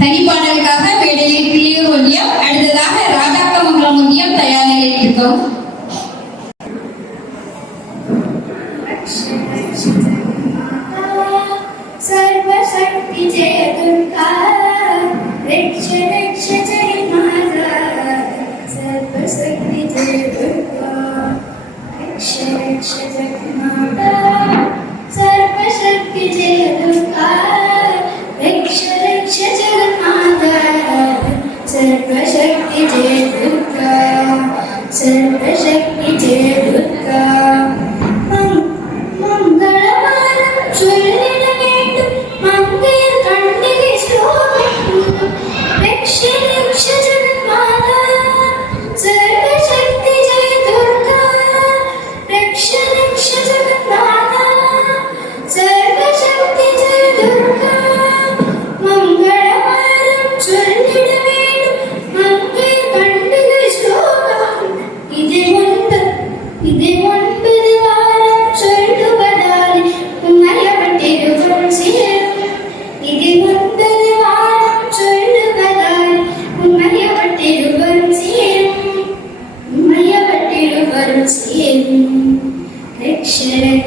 தனிப்பாடலுக்காக மேடையில் கிளியூர் ஒன்றியம், அடுத்ததாக ராஜாக்கமங்கலம் ஒன்றியம் தயார் நிலையில் இருக்கும். सर्वशक्ति जय दुर्गा रक्ष रक्ष जय माता सर्वशक्ति जय दुर्गा रक्ष रक्ष जय माता सर्वशक्ति जय दुर्गा रक्ष रक्ष जय माता सर्वशक्ति जय दुर्गा सर्वशक्ति जय दुर्गा मंगलवारं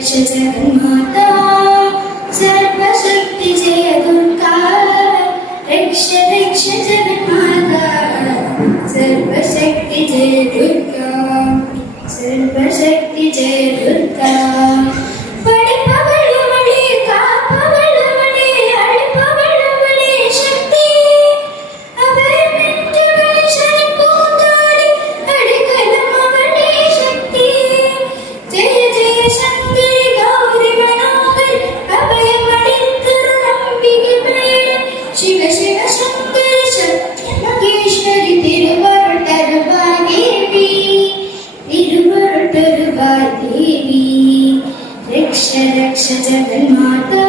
रक्ष जगन्माता सर्वशक्ति जय दुर्गा रक्ष रक्ष जगन्माता सर्वशक्ति जय दुर्गा सर्वशक्ति जय दुर्गा படைப்பவளவளே காப்பவளவளே அழிப்பவளவளே சக்தி அபயமென்று மனுஷனை பூந்தாடி அடைக்கலம் அவளே சக்தி ஜெய ஜெய சங்கரி கௌரி மனோகரி அபயமளித்தரு நம்பிக்கை மேலே சிவ சிவ சங்கரி சக்தி மகேஸ்வரி திருவருட்டருவாய் தேவி திருவருட்டருவாய் தேவி रक्ष रक्ष जगन्माता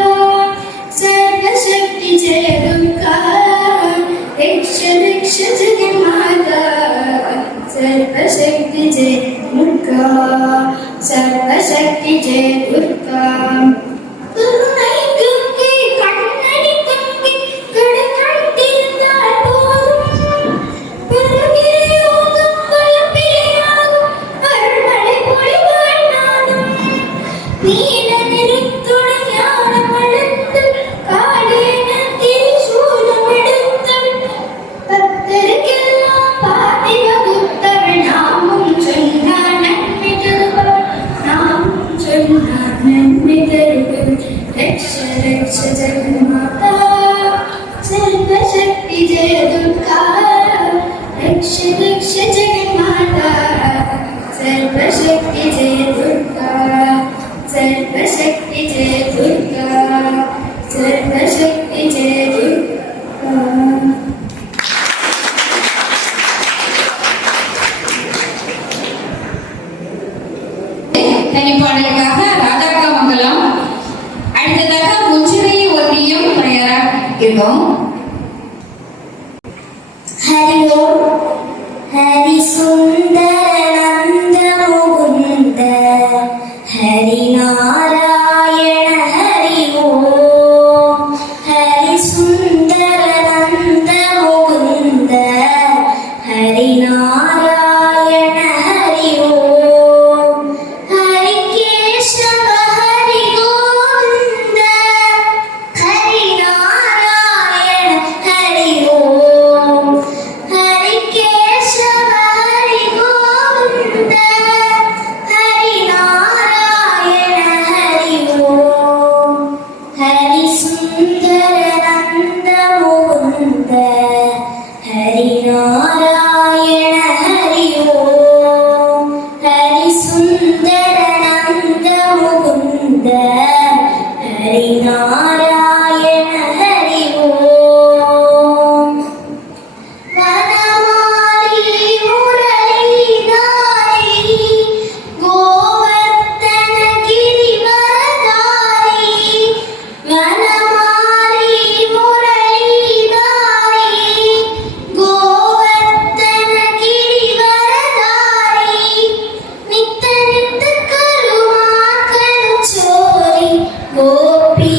सर्वशक्ति जय दुर्गा रक्ष रक्ष जगन्माता सर्वशक्ति जय दुर्गा सर्वशक्ति जय दुर्गा துணை துர்க்கை கண்ணடி தங்கி கடற்கண் திறந்தால் போதும் பெருகிற யோகம் பலப்பிரியாகும் அருள்மழை பொழிவாய் நாடும் நீல நிறத்துடன் ஞானம் அழுத்து காடேன திரிசூலம் எடுத்தவள் பக்தருக்கெல்லாம் பாதை வகுத்தவள் நாமும் சொன்னார் நன்மை தருபவள் நாமும் சொன்னார் நன்மை தருபவள் ரக்ஷ ரக்ஷ ஜெகன்மாதா सर्वशक्ति जय दुर्गा रक्ष रक्ष जगन्माता सर्वशक्ति जय दुर्गा सर्वशक्ति जय दुर्गा सर्वशक्ति जय दुर्गा தனிப்பாடலுக்காக ராதாக்காமங்கலம். அடுத்ததாக முச்சிறை ஒன்றியம் தயாராக இருக்கோம். हरि ओम हरि सुंदर नंद मुकुंद हरि नारायण हरि ओम हरि सुंदर नंद मुकुंद हरि नारायण हरि ओम हरि केशव हरि गोविंद हरि नारायण हरि ओम हरि केशव हरि गोविंद हरि नारायण हरि ओम हरि सुंदर नंद मुकुंद हरि नारायण हरि ओम हरि सुंदर नंद मुकुंद हरि नारायण हरि ओम वनमाली मुरलीधारी गोवर्धन गिरिवरधारी वनमाली मुरलीधारी गोवर्धन गिरिवरधारी नित्य नित्य करुणा कर चोरी गोपी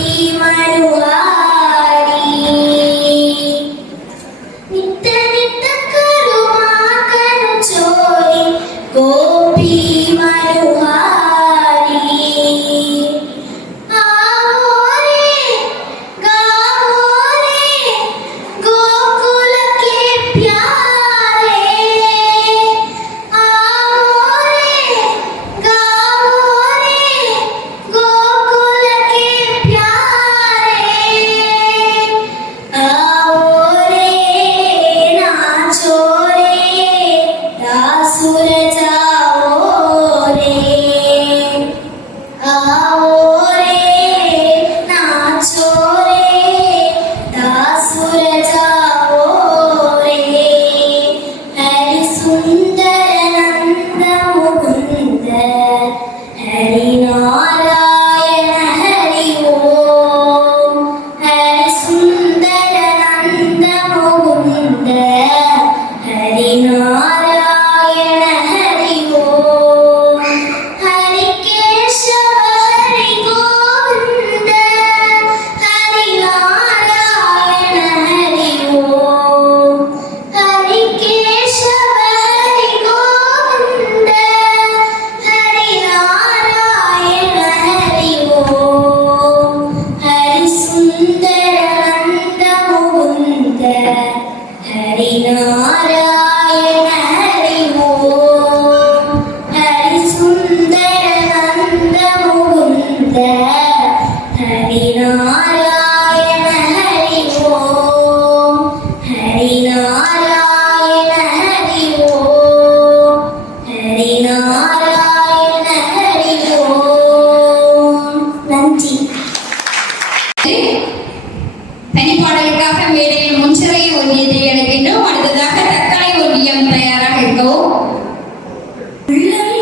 நாராயண ஹரி ஓம் ஹரி நாராயண ஹரி ஓம் ஹரி நாராயண ஹரி ஓம். நன்றி. தனிப்பாடலுக்காக மேடையில் முன்சிறை ஒன்றியத்தை அழைக்கின்றோம். அடுத்ததாக தக்கலை ஒன்றியம் தயாராக இருக்கவும். உள்ளம்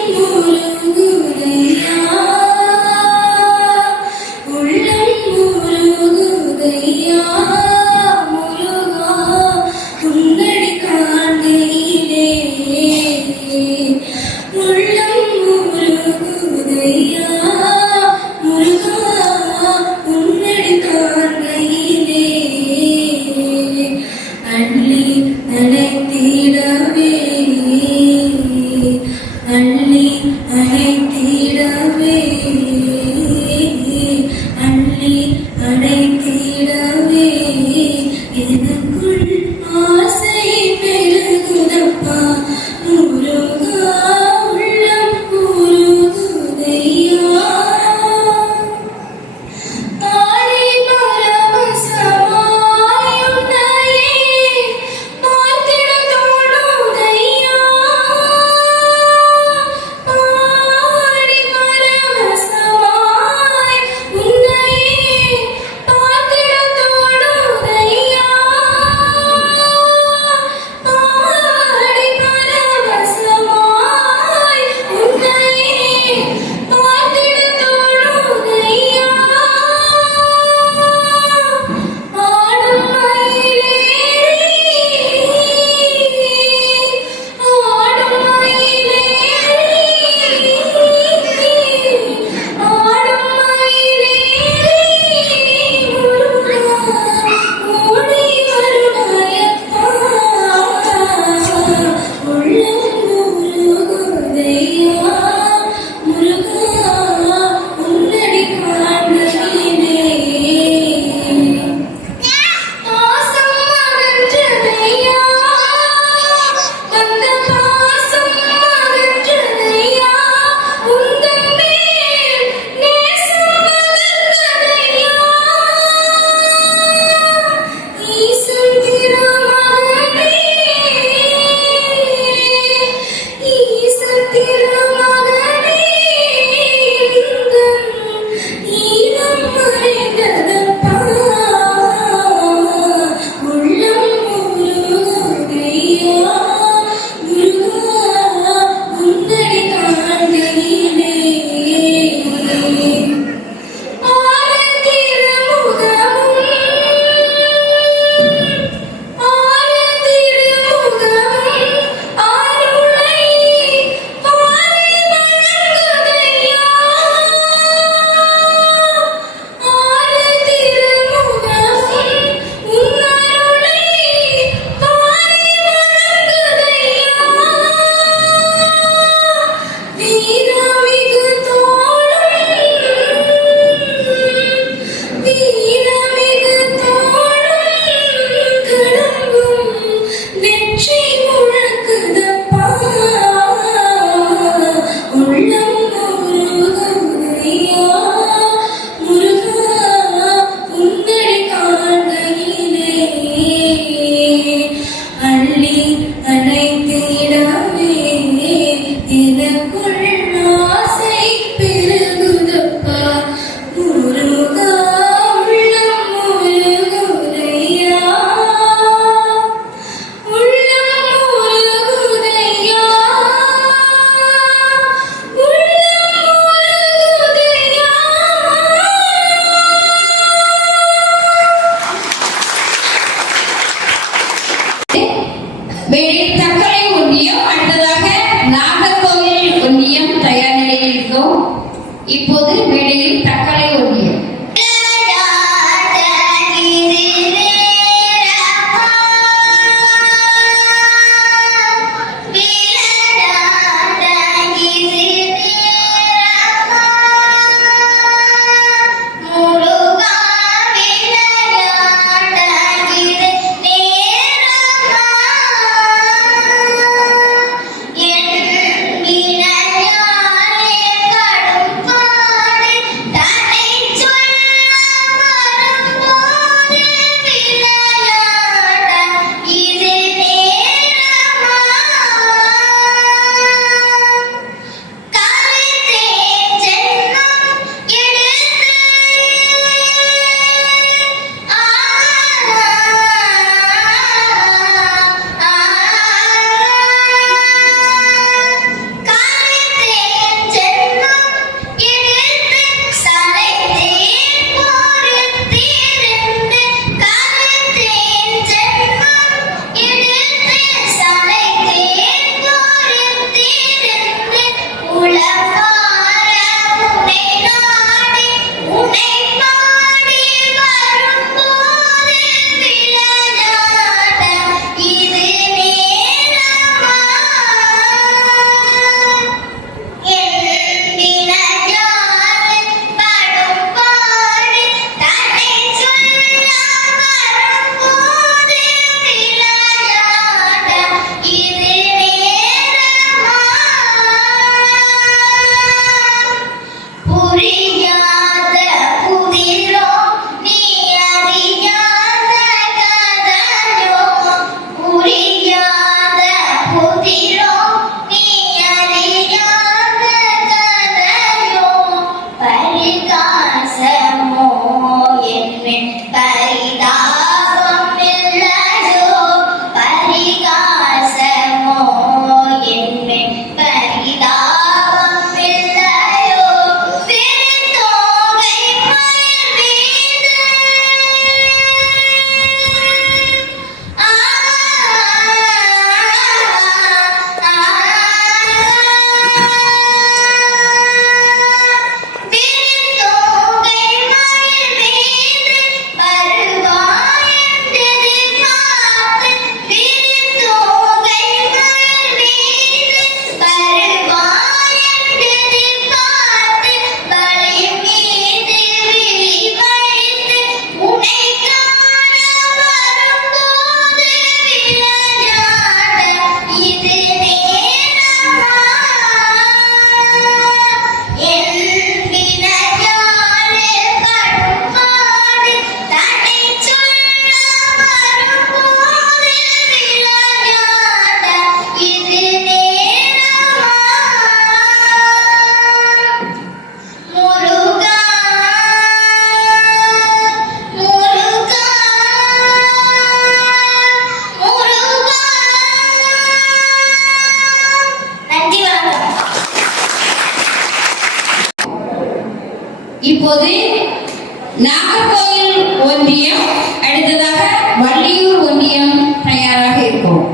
நாகர்கோவில் ஒன்றியம், அடுத்ததாக வள்ளியூர் ஒன்றியம் தயாராக இருக்கும்.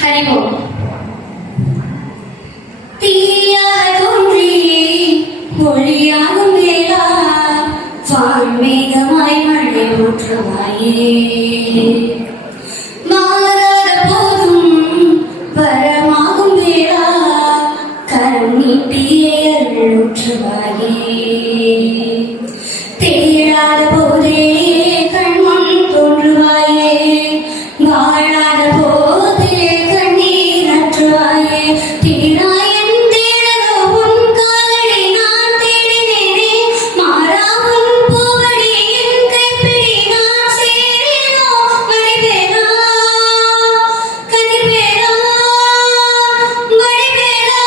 ஹரிவோம். தீயாக தோன்றி ஒளியாகும் வேளா, வான்மேகமாய் மழை ஊற்றுவாயே. மாறாத போதும் வரமாகும் வேளா, கரம் நீட்டியே அருள் ஊற்றுவாயே. தேடாத போதே கண்முன் தோன்றுவாயே, வாழாத போதே கண்ணீர் அற்றுவாயே. தேடாயன் தேடலோ உன் காலடி நான் தேடினேனே, மாறா உன் பூவடி என் கைப்பிடி நான் சேரேனோ. மணிவேலா கதிர்வேலா மணிவேலா,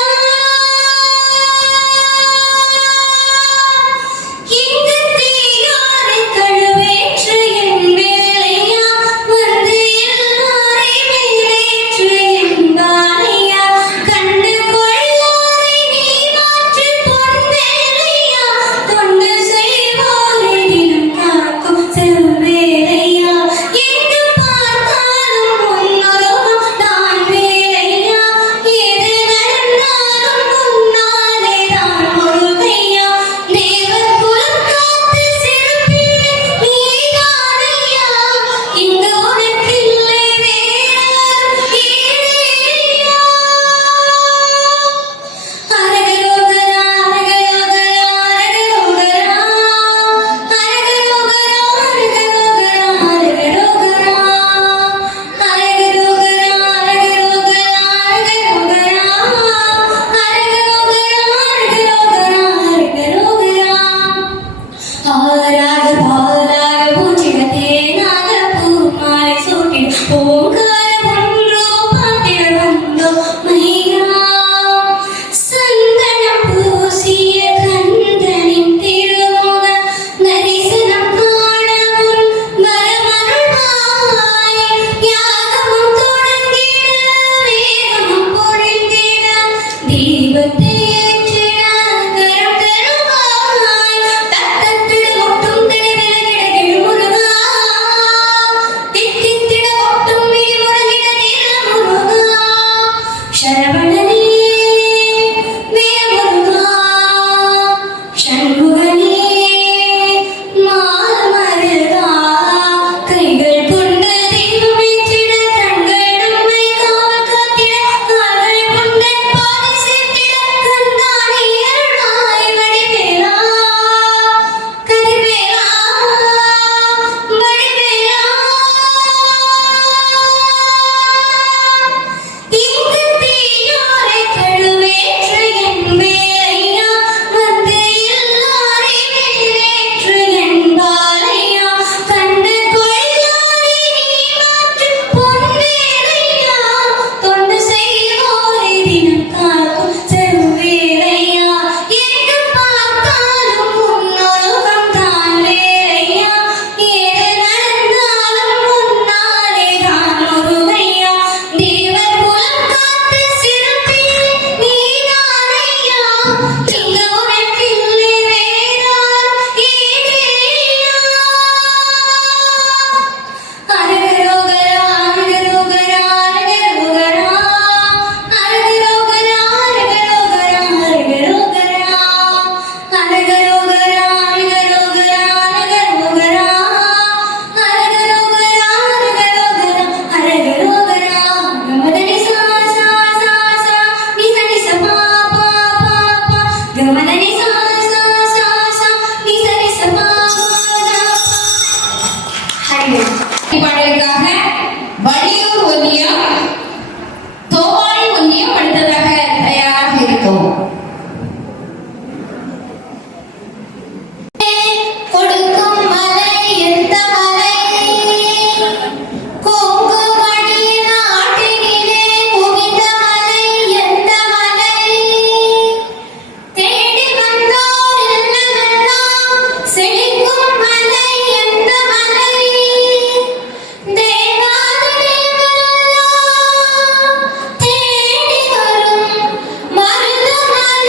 இங்கு தீயாரை கழுவேற்று என் வேலையா, வந்து எல்லாரை மேலேற்று என் பாலையா. கண்டு கொள்ளாரை நீ மாற்று பொன் வேலையா, தொண்டு செய்வோரை தினம் காக்கும் செவ்வேலையா. எங்கு பார்த்தாலும் உன்னொருவம் நான் வேலையா, எது நடந்தாலும் உன்னாலே தான் முழுமையா. தேவர் குலம் காத்து சிறப்பிலே நீதானையா, இங்கு உனக்கில்லை வேறார் ஈடேயா. அரகரோகரா அரகரோகரா அரகரோகரா, அரகரோகரா அரகரோகரா அரகரோகரா, அரகரோகரா அரகரோகரா அரகரோகரா, ஆராக பாலாக பூச்சிட தேனாக பூமாலை சூட்டிட ஓங்கார ஒன்றோ பாட்டிட வந்தோ மையா. சந்தனம் பூசிய கந்தனின் திருமுக தரிசனம் காண உன் வரமருள்வாய். யாகமும் தொடங்கிட வேகமும் பொழிந்திட, தீபத்தை ஏற்றிட கரம் தருவாய். தத்தத்திட ஒட்டும் தடை விலகிட முருகா, தித்தித்திட ஒட்டும் விழி முழங்கிட நீல முருகா. சரவணனே வேமுருகா, சண்முகனே மாமருகா. கைகள் கொண்டு தீபமேற்றிட, கண்கள் நம்மை காவல் காத்திட, கால்கள் கொண்டு பாதை சேர்த்திட, கந்தானே அருளாய். வடிவேலா கதிர்வேலா வடிவேலா, இங்கு தீயாரை கழுவேற்று என் வேலையா, வந்து எல்லாரை மேலேற்று என் பாலையா. கண்டு கொள்ளாரை நீ மாற்று பொன் வேலையா, தொண்டு செய்வோரை தினம் காக்கும் செவ்வேலையா. எங்கு பார்த்தாலும் உன்னொருவம் தான் வேலையா, ஏது நடந்தாலும் உன்னாலே தான் முருகையா. தேவர் குலம் காத்து சிறப்பிலே நீதானையா, இங்கு உனக்கில்லை வேறார் ஈடேயா. அரகரோகரா அரகரோகரா அரகரோகரா, அரகரோகரா அரகரோகரா அரகரோகரா, அரகரோகரா அரகரோகரா அரகரோகரா, அரகரோகரா அரகரோகரா அரகரோகரா. கமதனி சா சா சா சா, நீ சனி ச பா பா பா பா. கமதனி சா சா சா சா, நீ சனி ச பா பா பா. ஹரிவோம். பாடலுக்காக வள்ளியூர் ஒன்றியம், தோவாளி ஒன்றியம் அடுத்ததாக தயாராக இருக்கும். கொடுக்கும் மலை எந்த மலை, கொங்கு மணி நாட்டினிலே குவிந்த மலை எந்த மலை. தேடி வந்தோர் இல்லமெல்லாம் செழிக்கும் மலை எந்த மலை. தேவாத தேவரெல்லாம் தேடி வரும் மருதமலை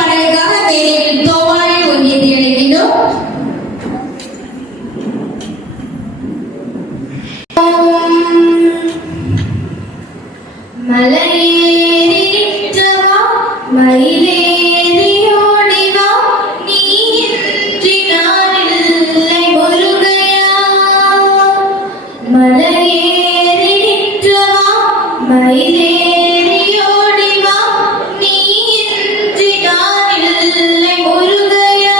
பாடலுக்காக மேடையில் தோவாளை ஒன்றியத்தை அழைக்கின்றோம். மலையேறி நின்றவா மயிலேறி ஓடிவா நீ இன்றி நான் இல்லை முருகையா. மலையேறி நின்றவா மயிலேறி ஓடிவா நீ இன்றி நான் இல்லை முருகையா.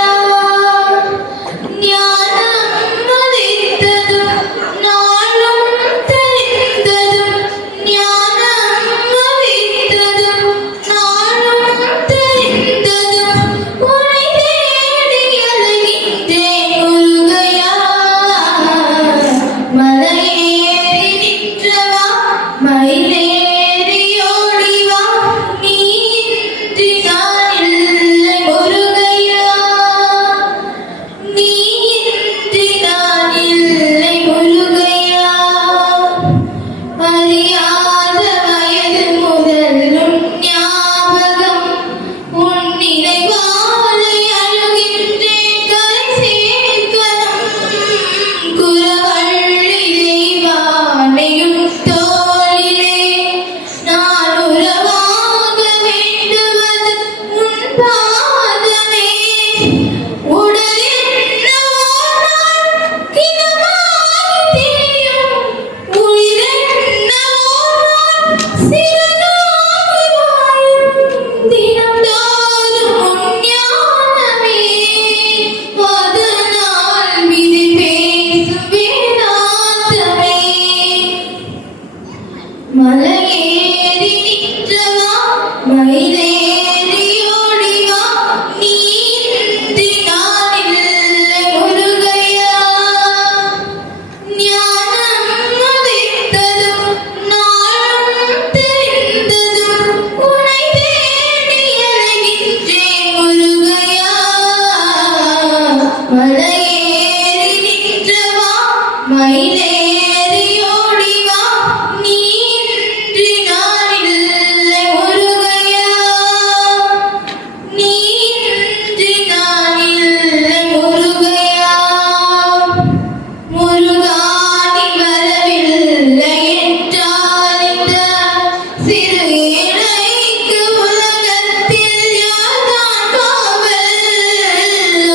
ஞானம் உதித்ததும் நாளும் தெரிந்ததும் ஞானம் உதித்ததும் நாளும் தெரிந்ததும் உன்னை தேடி அலைகின்றேன் முருகையா. மலையேறி நின்றவா மயிலேறி ஓடிவா நீ இன்றி நான் இல்லை முருகையா. நீ இன்றி நான் இல்லை முருகையா. அறியாத வயது முதல் உன் ஞாபகம் உன் நினைவாலை அழுகின்றேன் கரை சேர்க்கணும். குறவள்ளி தெய்வானையும் தோளிலே நான் உறவாக வேண்டுவது உன் பாதமே. உடல் என்னவோ நான் கிணமாகி திரியும் உயிரென்னவோ நான் சிறகாகி வாழும் தினம்தோறும் உன் ஞானமே. அதனால் விதி பேசும் வேதாந்தமே. மலையேறி நின்றவா மயிலேறி ஓடிவா நீ இன்றி நான் இல்லை முருகையா. ஞானம் உதித்ததும் நாளும் தெரிந்ததும் உன்னை தேடி அலைகின்றேன் முருகையா. மலையேறி நின்றவா மயிலேறி ஓடிவா நீ இன்றி நான் இல்லை முருகையா. நீ இன்றி நான் இல்லை முருகையா. முருகானி வரவில்லை என்றால் இந்த சிறு ஏழைக்கு உலகத்தில் யார்தான் காவல்.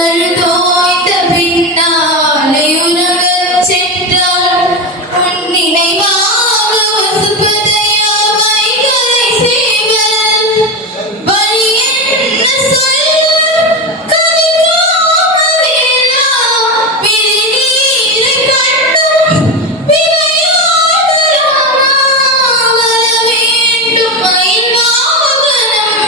அழுதோய்ந்த பின்னாலே உலகச் சென்றால் உன் நினைவாக வசுப்பதையா வைகலை சேவல். வழி என்ன சொல்ல கலிகாமவேலா விழிநீரைக் கண்டும் விளையாடலாமா. வர வேண்டும் மயில் வாகனம்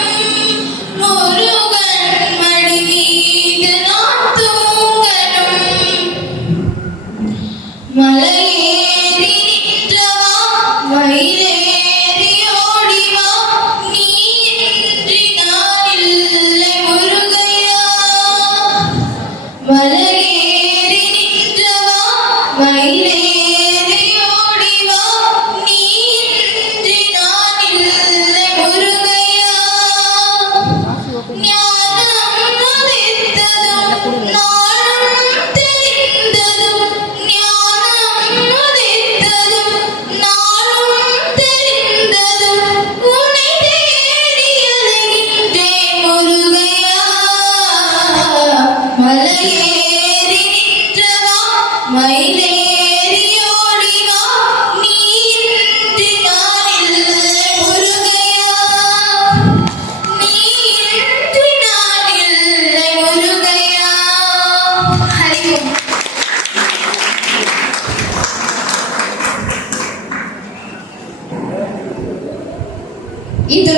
முருகன் மடி மீது நான் தூங்கணும். மலையேறி நின்றவா மயிலேறி ஓடிவா நீ இன்றி நான் இல்லை முருகையா. மலையேறி நின்றவா மயிலேறி ஓடிவா நீ இன்றி நான் இல்லை முருகையா. ஞானம் உதித்ததும் நாளும் தெரிந்ததும் ஞானம் உதித்ததும் நாளும் தெரிந்ததும் உன்னை தேடி அலைகின்றேன் முருகையா. மலையேறி நின்றவா மயிலேறி ஓடிவா நீ இன்றி நான் இல்லை முருகையா. நீ இன்றி நான் இல்லை முருகையா. ஹரி ஓம். இத்துடன்